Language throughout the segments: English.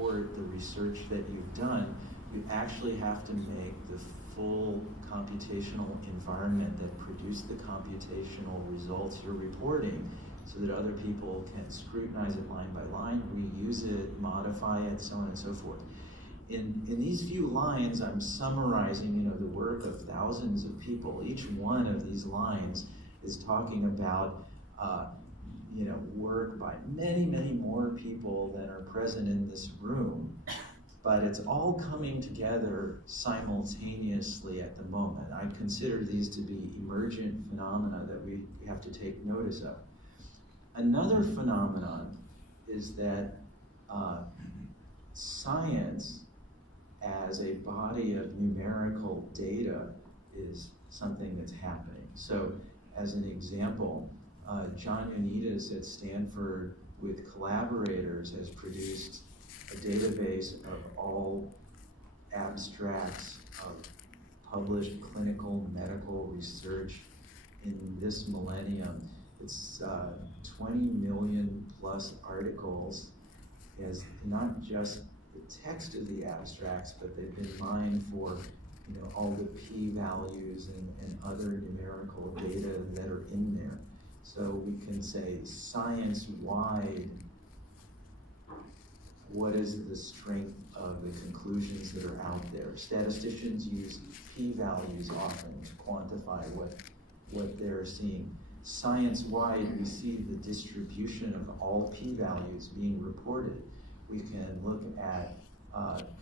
report the research that you've done, you actually have to make the full computational environment that produced the computational results you're reporting so that other people can scrutinize it line by line, reuse it, modify it, so on and so forth. In these few lines, I'm summarizing, the work of thousands of people. Each one of these lines is talking about, work by many, many more people than are present in this room. But it's all coming together simultaneously at the moment. I consider these to be emergent phenomena that we have to take notice of. Another phenomenon is that science as a body of numerical data is something that's happening. So as an example, John Unitas at Stanford with collaborators has produced a database of all abstracts of published clinical medical research in this millennium. It's 20 million plus articles. It has not just the text of the abstracts, but they've been mined for all the p-values and other numerical data that are in there. So we can say science-wide, what is the strength of the conclusions that are out there? Statisticians use p-values often to quantify what they're seeing. Science-wide, we see the distribution of all p-values being reported. We can look at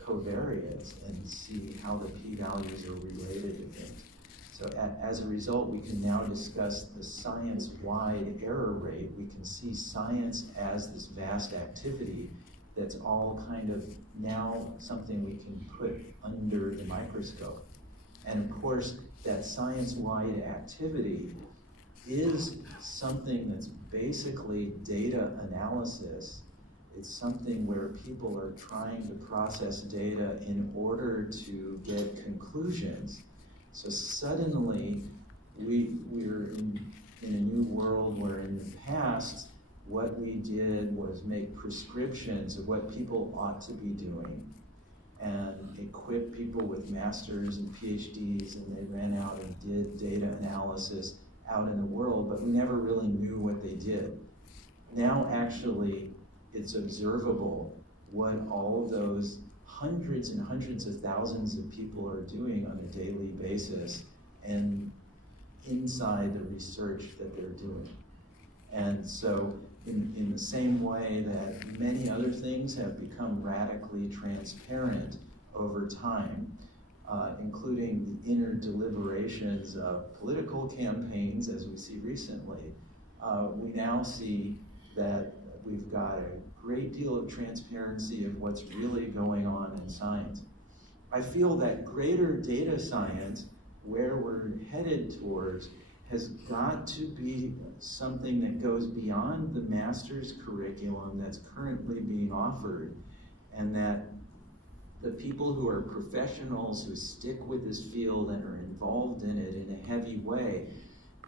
covariates and see how the p-values are related to things. So as a result, we can now discuss the science-wide error rate. We can see science as this vast activity that's all kind of now something we can put under the microscope. And of course, that science-wide activity is something that's basically data analysis. It's something where people are trying to process data in order to get conclusions. So suddenly, we're in a new world where in the past, what we did was make prescriptions of what people ought to be doing and equip people with masters and PhDs, and they ran out and did data analysis out in the world, but we never really knew what they did. Now actually, it's observable what all of those hundreds and hundreds of thousands of people are doing on a daily basis and inside the research that they're doing. And so in the same way that many other things have become radically transparent over time, including the inner deliberations of political campaigns, as we see recently, we now see that we've got a great deal of transparency of what's really going on in science. I feel that greater data science, where we're headed towards, has got to be something that goes beyond the master's curriculum that's currently being offered, and that the people who are professionals who stick with this field and are involved in it in a heavy way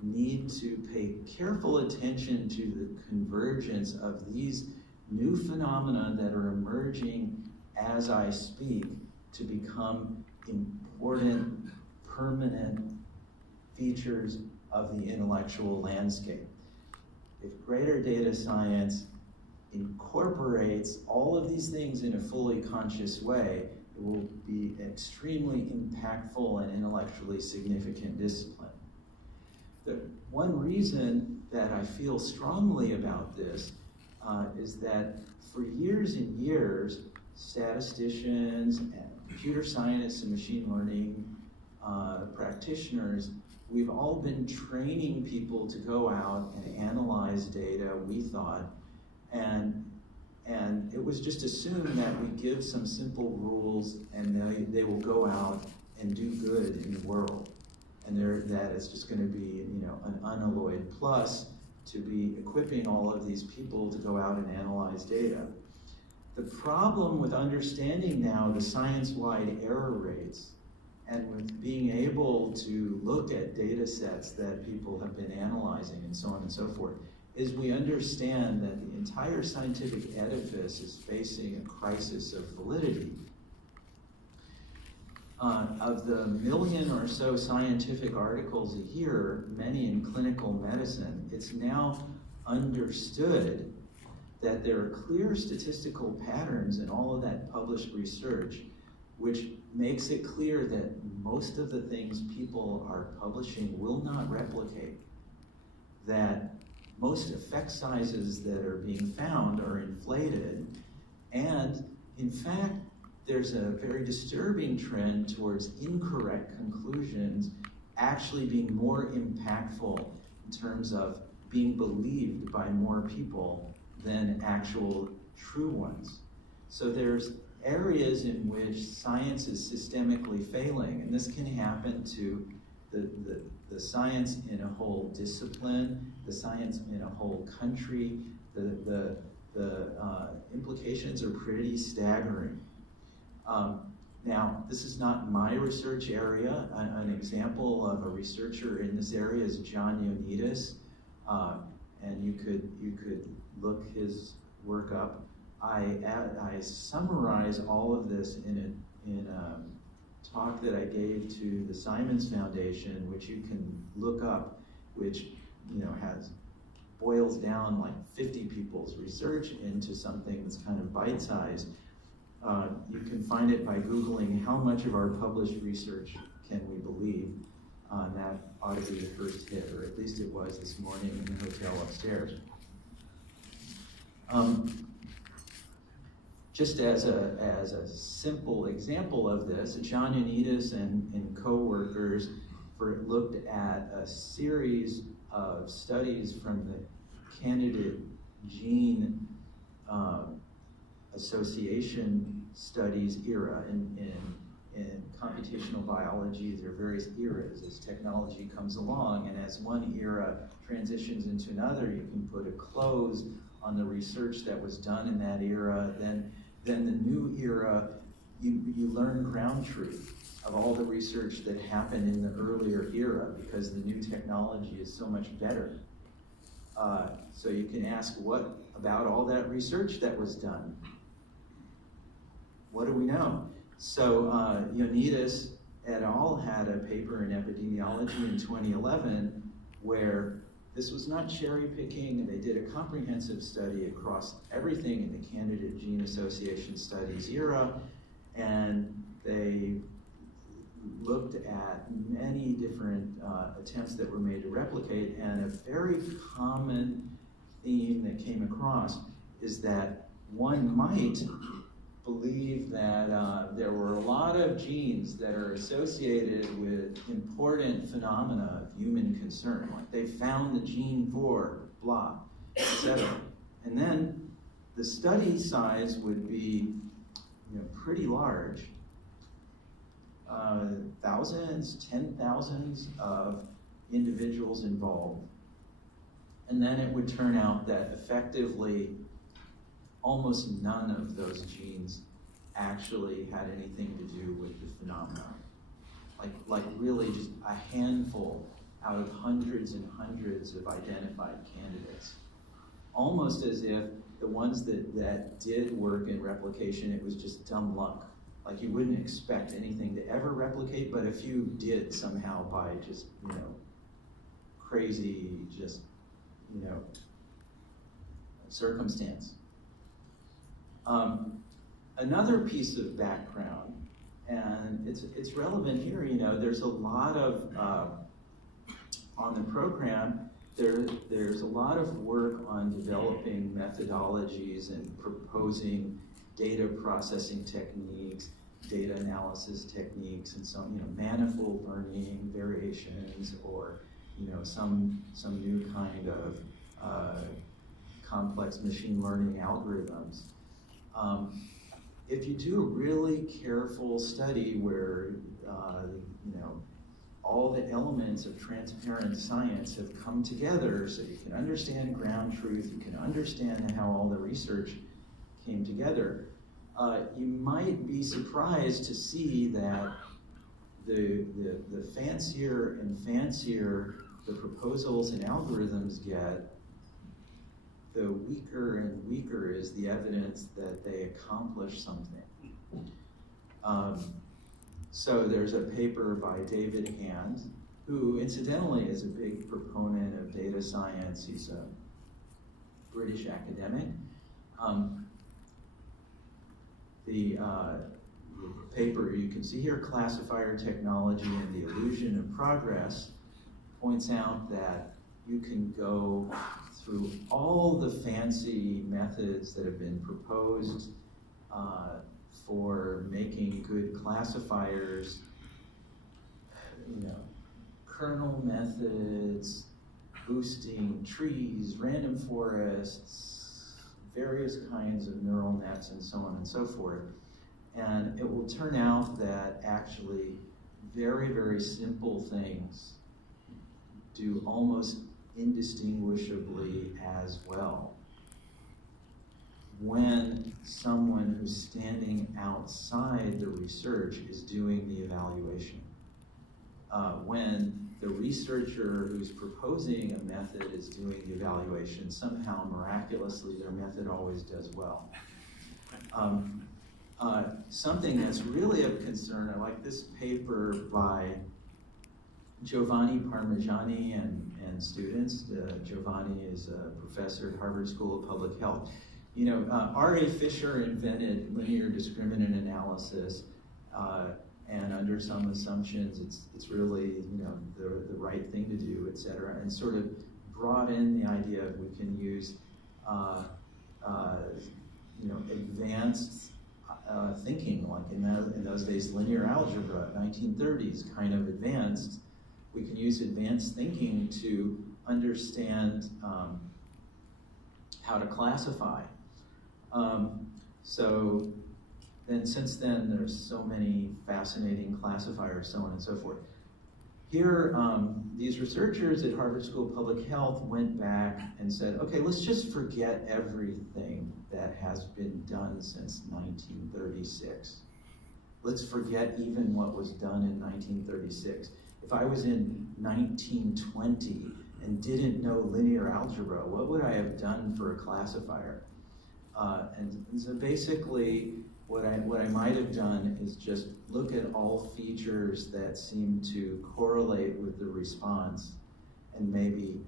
need to pay careful attention to the convergence of these new phenomena that are emerging as I speak to become important, permanent features of the intellectual landscape. If greater data science incorporates all of these things in a fully conscious way, it will be extremely impactful and intellectually significant discipline. The one reason that I feel strongly about this is that for years and years, statisticians and computer scientists and machine learning practitioners, we've all been training people to go out and analyze data, we thought, and it was just assumed that we give some simple rules and they will go out and do good in the world. And that it's just going to be, an unalloyed plus to be equipping all of these people to go out and analyze data. The problem with understanding now the science-wide error rates and with being able to look at data sets that people have been analyzing and so on and so forth is we understand that the entire scientific edifice is facing a crisis of validity. Of the 1 million or so scientific articles a year, many in clinical medicine, it's now understood that there are clear statistical patterns in all of that published research, which makes it clear that most of the things people are publishing will not replicate, that most effect sizes that are being found are inflated, and in fact, there's a very disturbing trend towards incorrect conclusions actually being more impactful in terms of being believed by more people than actual true ones. So there's areas in which science is systemically failing, and this can happen to the science in a whole discipline, the science in a whole country. The implications are pretty staggering. Now, this is not my research area. An example of a researcher in this area is John Ioannidis, and you could look his work up. I summarize all of this in a talk that I gave to the Simons Foundation, which you can look up, which boils down like 50 people's research into something that's kind of bite-sized. You can find it by Googling how much of our published research can we believe. That ought to be the first hit, or at least it was this morning in the hotel upstairs. Just as a simple example of this, John Ioannidis and co-workers looked at a series of studies from the candidate gene association studies era. In computational biology, there are various eras as technology comes along, and as one era transitions into another, you can put a close on the research that was done in that era. Then the new era, you learn ground truth of all the research that happened in the earlier era because the new technology is so much better. So you can ask, what about all that research that was done? What do we know? So Ioannidis et al. Had a paper in epidemiology in 2011 where this was not cherry picking. They did a comprehensive study across everything in the candidate gene association studies era, and they looked at many different attempts that were made to replicate, and a very common theme that came across is that one might believe that there were a lot of genes that are associated with important phenomena of human concern. Like they found the gene for blah, etc. And then the study size would be pretty large. Thousands, 10,000s of individuals involved. And then it would turn out that effectively almost none of those genes actually had anything to do with the phenomenon. Like really just a handful out of hundreds and hundreds of identified candidates. Almost as if the ones that did work in replication, it was just dumb luck. Like you wouldn't expect anything to ever replicate, but a few did somehow by just, crazy, circumstance. Another piece of background, and it's relevant here, there's a lot of, on the program, there's a lot of work on developing methodologies and proposing data processing techniques, data analysis techniques, and some, manifold learning variations, or, some new kind of complex machine learning algorithms. If you do a really careful study where, all the elements of transparent science have come together so you can understand ground truth, you can understand how all the research came together, you might be surprised to see that the fancier and fancier the proposals and algorithms get, the weaker and weaker is the evidence that they accomplish something. So there's a paper by David Hand, who incidentally is a big proponent of data science. He's a British academic. The paper you can see here, Classifier Technology and the Illusion of Progress, points out that you can go through all the fancy methods that have been proposed for making good classifiers, kernel methods, boosting trees, random forests, various kinds of neural nets, and so on and so forth. And it will turn out that actually very, very simple things do almost indistinguishably as well when someone who's standing outside the research is doing the evaluation. When the researcher who's proposing a method is doing the evaluation, somehow miraculously their method always does well. Something that's really of concern, I like this paper by Giovanni Parmigiani and students. Giovanni is a professor at Harvard School of Public Health. R.A. Fisher invented linear discriminant analysis, and under some assumptions, it's really the right thing to do, et cetera, and sort of brought in the idea of we can use advanced thinking, like in those days, linear algebra, 1930s, kind of advanced. We can use advanced thinking to understand how to classify. So then, since then, there's so many fascinating classifiers, so on and so forth. Here, these researchers at Harvard School of Public Health went back and said, okay, let's just forget everything that has been done since 1936. Let's forget even what was done in 1936. If I was in 1920 and didn't know linear algebra, what would I have done for a classifier? And so basically, what I might have done is just look at all features that seem to correlate with the response and maybe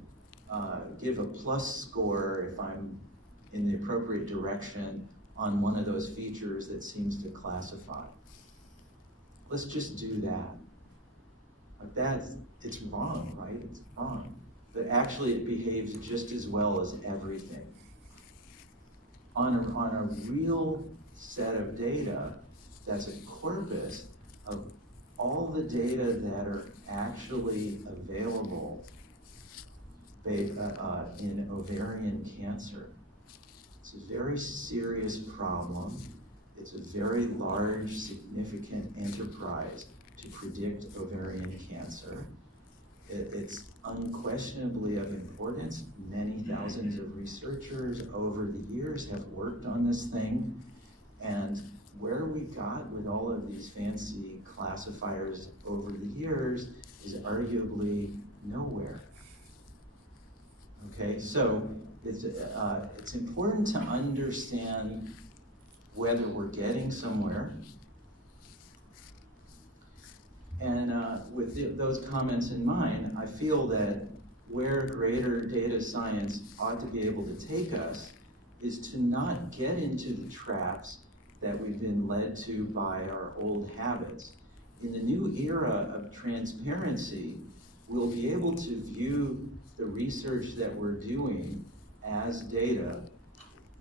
give a plus score if I'm in the appropriate direction on one of those features that seems to classify. Let's just do that. Like it's wrong, right? It's wrong. But actually it behaves just as well as everything. On a real set of data that's a corpus of all the data that are actually available in ovarian cancer. It's a very serious problem. It's a very large, significant enterprise to predict ovarian cancer. It's unquestionably of importance. Many thousands of researchers over the years have worked on this thing. And where we got with all of these fancy classifiers over the years is arguably nowhere. Okay, so it's important to understand whether we're getting somewhere. And with those comments in mind, I feel that where greater data science ought to be able to take us is to not get into the traps that we've been led to by our old habits. In the new era of transparency, we'll be able to view the research that we're doing as data,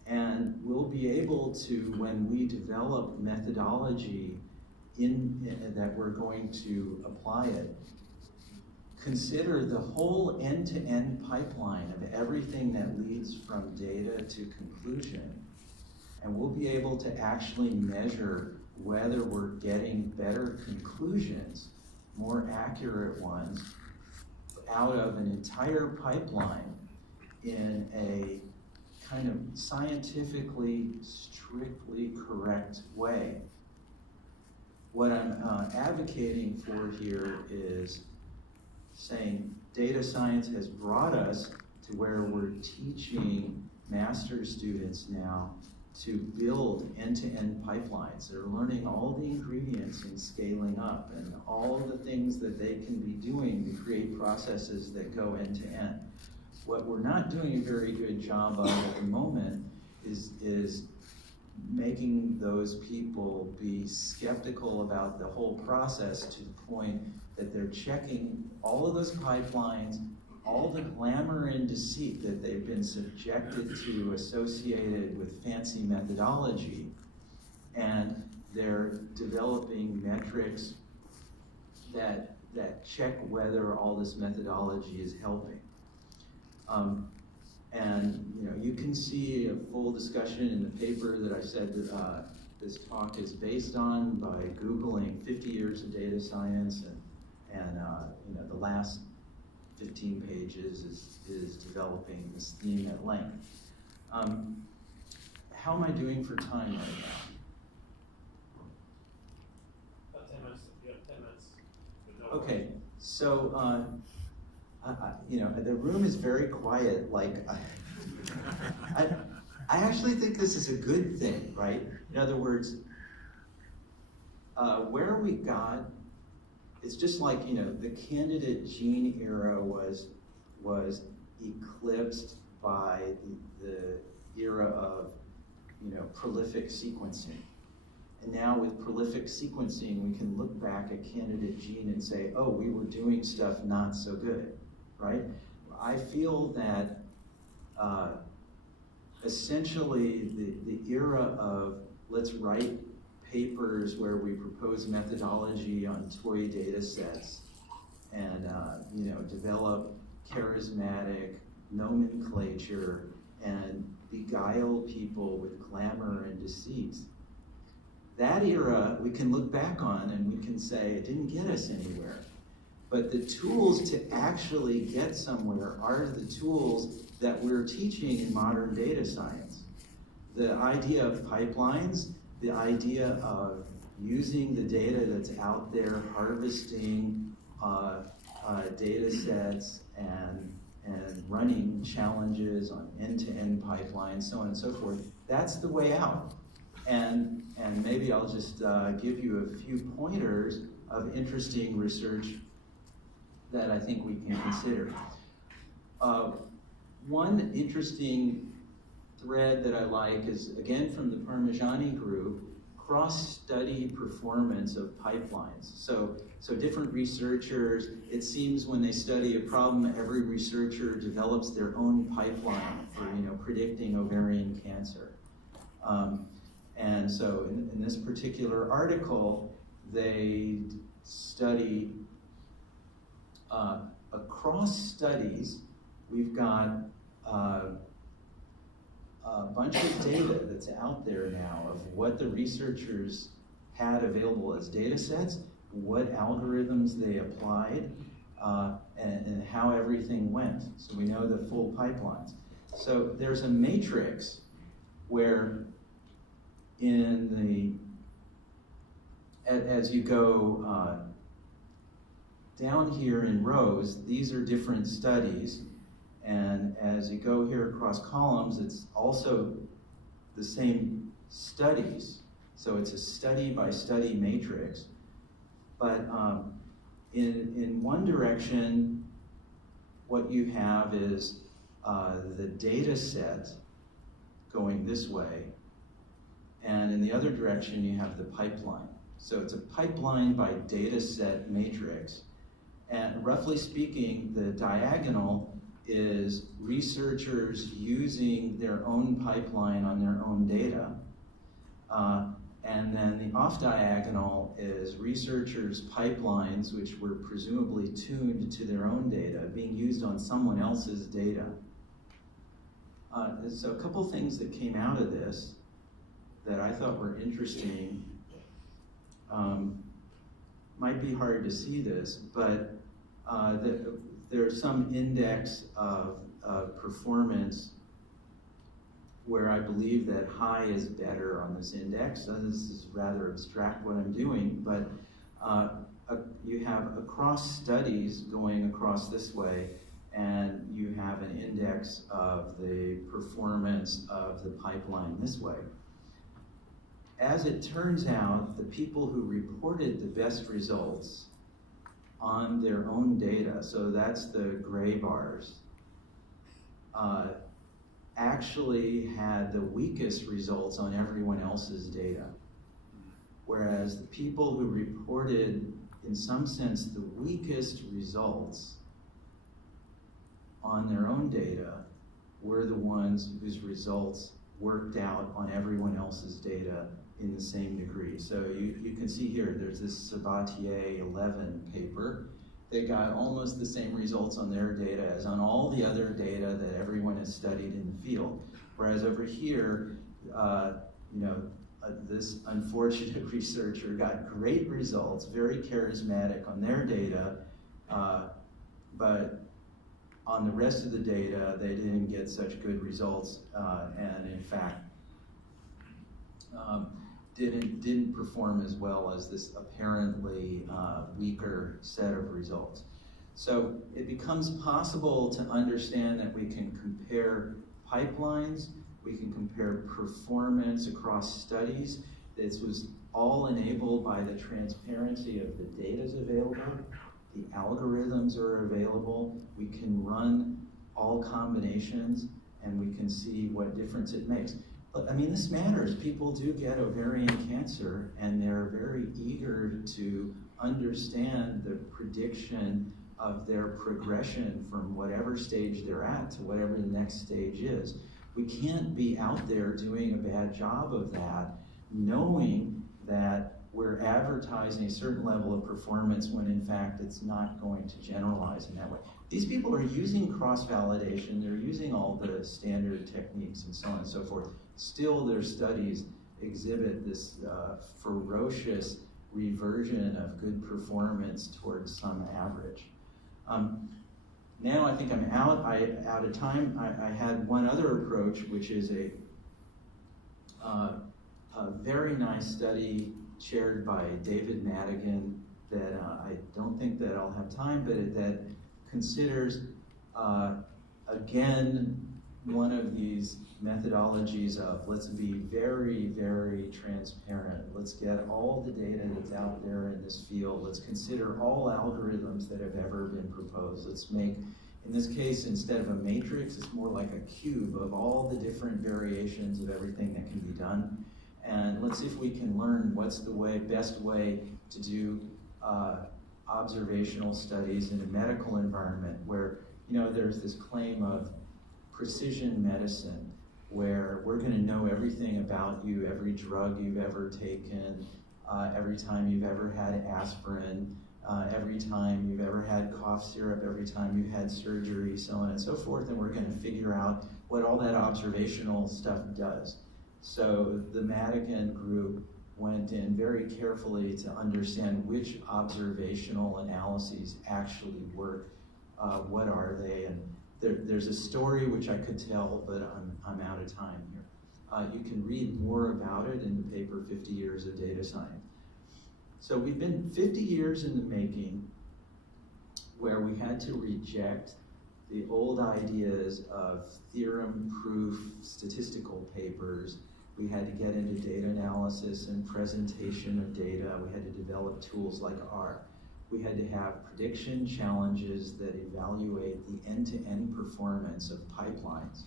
and we'll be able to, when we develop methodology that we're going to apply it, consider the whole end-to-end pipeline of everything that leads from data to conclusion. And we'll be able to actually measure whether we're getting better conclusions, more accurate ones, out of an entire pipeline in a kind of scientifically, strictly correct way. What I'm advocating for here is saying data science has brought us to where we're teaching master's students now to build end-to-end pipelines. They're learning all the ingredients in scaling up and all the things that they can be doing to create processes that go end-to-end. What we're not doing a very good job of at the moment is making those people be skeptical about the whole process to the point that they're checking all of those pipelines, all the glamour and deceit that they've been subjected to associated with fancy methodology, and they're developing metrics that check whether all this methodology is helping. And you can see a full discussion in the paper that I said that this talk is based on by Googling 50 years of data science, and the last 15 pages is developing this theme at length. How am I doing for time right now? About 10 minutes. You have 10 minutes. Okay, so the room is very quiet. Like, I actually think this is a good thing, right? In other words, where we got, it's just like, the candidate gene era was eclipsed by the era of, prolific sequencing. And now with prolific sequencing, we can look back at candidate gene and say, oh, we were doing stuff not so good, right? I feel that essentially the era of let's write papers where we propose methodology on toy data sets and develop charismatic nomenclature and beguile people with glamour and deceit. That era we can look back on and we can say it didn't get us anywhere. But the tools to actually get somewhere are the tools that we're teaching in modern data science. The idea of pipelines, the idea of using the data that's out there, harvesting data sets and running challenges on end-to-end pipelines, so on and so forth, that's the way out. And maybe I'll just give you a few pointers of interesting research that I think we can consider. One interesting thread that I like is, again, from the Parmigiani group, cross-study performance of pipelines. So different researchers, it seems when they study a problem, every researcher develops their own pipeline for predicting ovarian cancer. And so in this particular article, they study across studies, we've got a bunch of data that's out there now of what the researchers had available as data sets, what algorithms they applied, and how everything went. So we know the full pipelines. So there's a matrix where as you go down here in rows, these are different studies, and as you go here across columns, it's also the same studies. So it's a study by study matrix. But in one direction, what you have is the data set going this way, and in the other direction, you have the pipeline. So it's a pipeline by data set matrix. And roughly speaking, the diagonal is researchers using their own pipeline on their own data. And then the off diagonal is researchers' pipelines, which were presumably tuned to their own data, being used on someone else's data. So a couple things that came out of this that I thought were interesting. Might be hard to see this, but there's some index of performance where I believe that high is better on this index. So this is rather abstract what I'm doing, but you have across studies going across this way, and you have an index of the performance of the pipeline this way. As it turns out, the people who reported the best results on their own data, so that's the gray bars, actually had the weakest results on everyone else's data. Whereas the people who reported, in some sense, the weakest results on their own data were the ones whose results worked out on everyone else's data in the same degree. So you can see here, there's this Sabatier 11 paper. They got almost the same results on their data as on all the other data that everyone has studied in the field. Whereas over here, this unfortunate researcher got great results, very charismatic on their data, but on the rest of the data, they didn't get such good results, and in fact, didn't perform as well as this apparently weaker set of results. So it becomes possible to understand that we can compare pipelines, we can compare performance across studies. This was all enabled by the transparency of the data's available, the algorithms are available, we can run all combinations, and we can see what difference it makes. But I mean, this matters. People do get ovarian cancer, and they're very eager to understand the prediction of their progression from whatever stage they're at to whatever the next stage is. We can't be out there doing a bad job of that, knowing that we're advertising a certain level of performance when in fact it's not going to generalize in that way. These people are using cross-validation, they're using all the standard techniques and so on and so forth. Still, their studies exhibit this ferocious reversion of good performance towards some average. Now I think I'm out of time. I had one other approach, which is a very nice study chaired by David Madigan that I don't think that I'll have time, but that considers, again, one of these methodologies of let's be very, very transparent. Let's get all the data that's out there in this field. Let's consider all algorithms that have ever been proposed. Let's make, in this case, instead of a matrix, it's more like a cube of all the different variations of everything that can be done. And let's see if we can learn what's the best way to do observational studies in a medical environment where, there's this claim of precision medicine, where we're going to know everything about you, every drug you've ever taken, every time you've ever had aspirin, every time you've ever had cough syrup, every time you've had surgery, so on and so forth, and we're going to figure out what all that observational stuff does. So the Madigan group went in very carefully to understand which observational analyses actually work, what are they, and there's a story which I could tell, but I'm out of time here. You can read more about it in the paper, 50 Years of Data Science. So we've been 50 years in the making where we had to reject the old ideas of theorem-proof statistical papers. We had to get into data analysis and presentation of data. We had to develop tools like R. We had to have prediction challenges that evaluate the end-to-end performance of pipelines.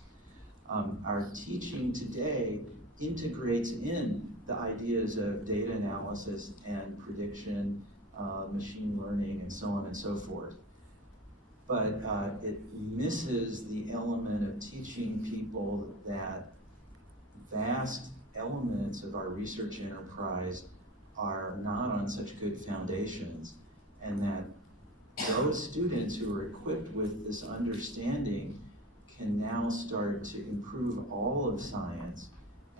Our teaching today integrates in the ideas of data analysis and prediction, machine learning, and so on and so forth. But it misses the element of teaching people that vast elements of our research enterprise are not on such good foundations, and that those students who are equipped with this understanding can now start to improve all of science,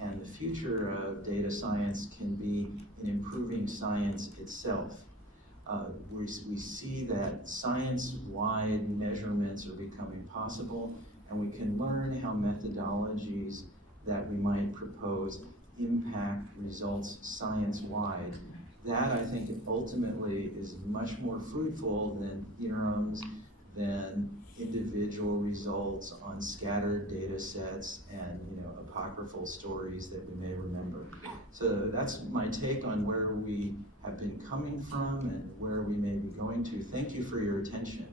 and the future of data science can be in improving science itself. We see that science-wide measurements are becoming possible, and we can learn how methodologies that we might propose impact results science-wide. That, I think, ultimately is much more fruitful than theorems, than individual results on scattered data sets and apocryphal stories that we may remember. So that's my take on where we have been coming from and where we may be going to. Thank you for your attention.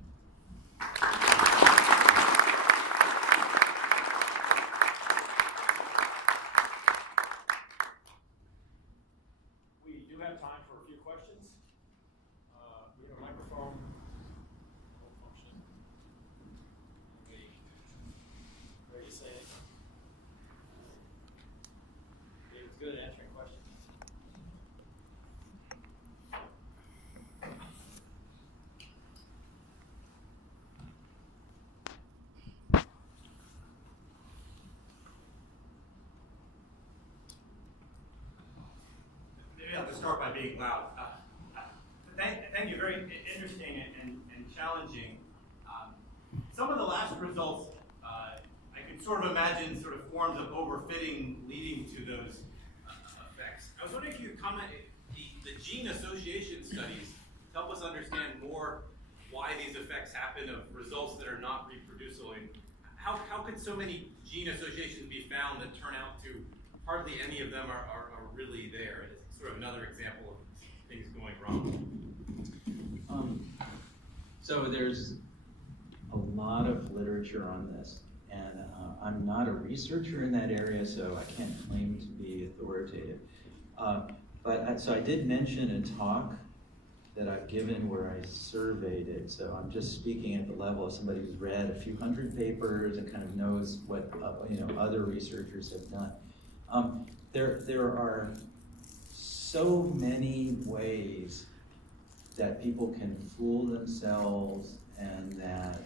We do have time for a few questions. We have a microphone. Won't function. Ready to say it. David's good at answering questions. Maybe I'll just start by being loud. Thank you, very interesting and challenging. Some of the last results, I could sort of imagine sort of forms of overfitting leading to those effects. I was wondering if you could comment, the gene association studies help us understand more why these effects happen of results that are not reproducible. How could so many gene associations be found that turn out to hardly any of them are really there? It's sort of another example of things going wrong. So there's a lot of literature on this, and I'm not a researcher in that area, so I can't claim to be authoritative. So I did mention a talk that I've given where I surveyed it, so I'm just speaking at the level of somebody who's read a few hundred papers and kind of knows what other researchers have done. There are so many ways that people can fool themselves and that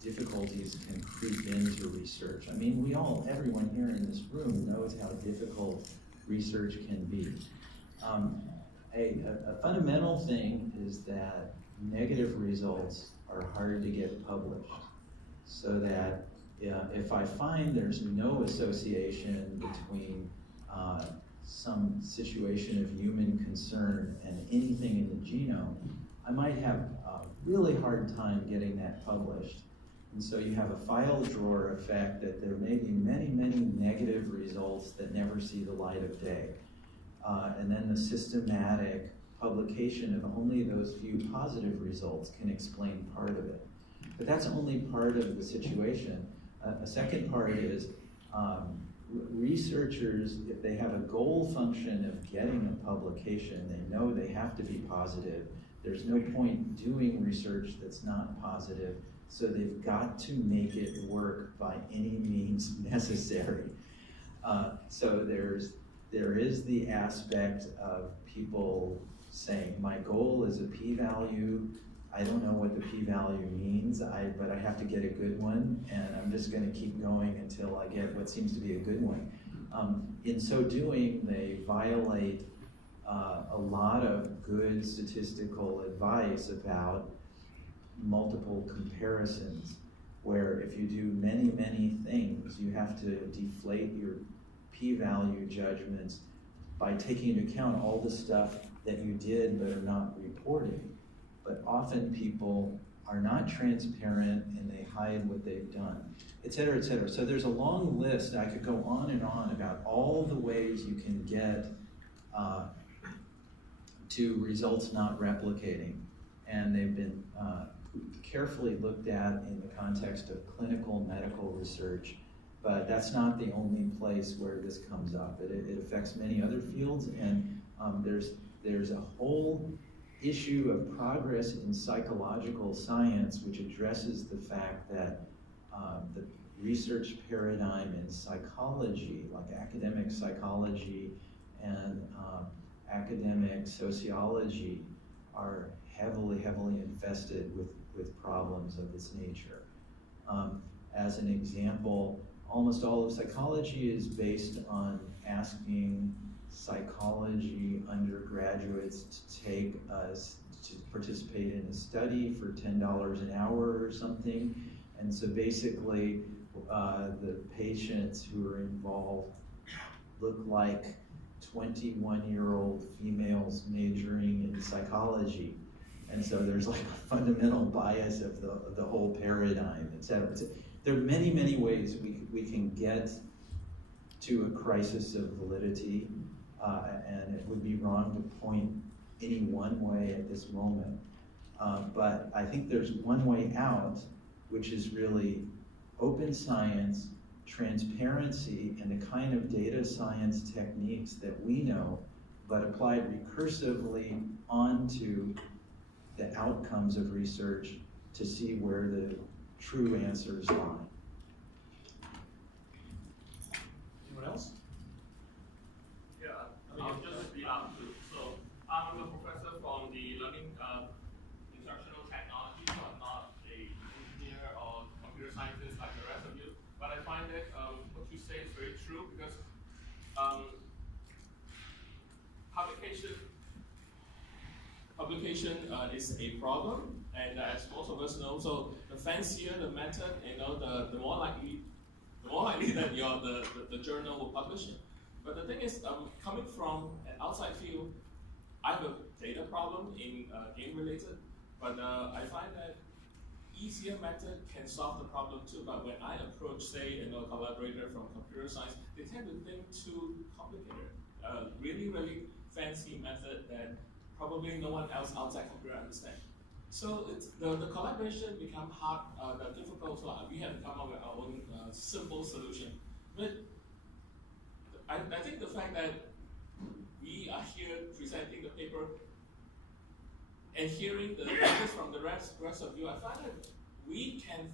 difficulties can creep into research. I mean, everyone here in this room knows how difficult research can be. A fundamental thing is that negative results are hard to get published, so that if I find there's no association between some situation of human concern and anything in the genome, I might have a really hard time getting that published. And so you have a file drawer effect that there may be many, many negative results that never see the light of day. And then the systematic publication of only those few positive results can explain part of it. But that's only part of the situation. A second part is researchers, if they have a goal function of getting a publication, they know they have to be positive. There's no point doing research that's not positive, so they've got to make it work by any means necessary. So there is the aspect of people saying, my goal is a p-value. I don't know what the p-value means, but I have to get a good one, and I'm just going to keep going until I get what seems to be a good one. In so doing, they violate a lot of good statistical advice about multiple comparisons, where if you do many, many things, you have to deflate your p-value judgments by taking into account all the stuff that you did but are not reporting. But often people are not transparent and they hide what they've done, et cetera, et cetera. So there's a long list. I could go on and on about all the ways you can get to results not replicating. And they've been carefully looked at in the context of clinical medical research, but that's not the only place where this comes up. It affects many other fields, and there's a whole issue of progress in psychological science which addresses the fact that the research paradigm in psychology, like academic psychology and academic sociology, are heavily infested with problems of this nature. As an example, almost all of psychology is based on asking psychology undergraduates to participate in a study for $10 an hour or something. And so basically, the patients who are involved look like 21-year-old females majoring in psychology. And so there's like a fundamental bias of the whole paradigm, et cetera. There are many, many ways we can get to a crisis of validity, and it would be wrong to point any one way at this moment. But I think there's one way out, which is really open science, transparency, and the kind of data science techniques that we know, but applied recursively onto the outcomes of research to see where the true answers lie. Anyone else? Yeah, I'll just read out too. So I'm a professor from the learning instructional technology, so I'm not an engineer or computer scientist like the rest of you. But I find that what you say is very true because publication is a problem, and as most of us know, so the fancier the method, the more likely that the journal will publish it. But the thing is, coming from an outside field, I have a data problem in game related, but I find that easier method can solve the problem too. But when I approach, say, a collaborator from computer science, they tend to think too complicated, really, really fancy method that probably no one else outside computer understands. So it's, the collaboration become hard, difficult. So we have to come up with our own simple solution. But I think the fact that we are here presenting the paper and hearing the latest from the rest of you, I find that we can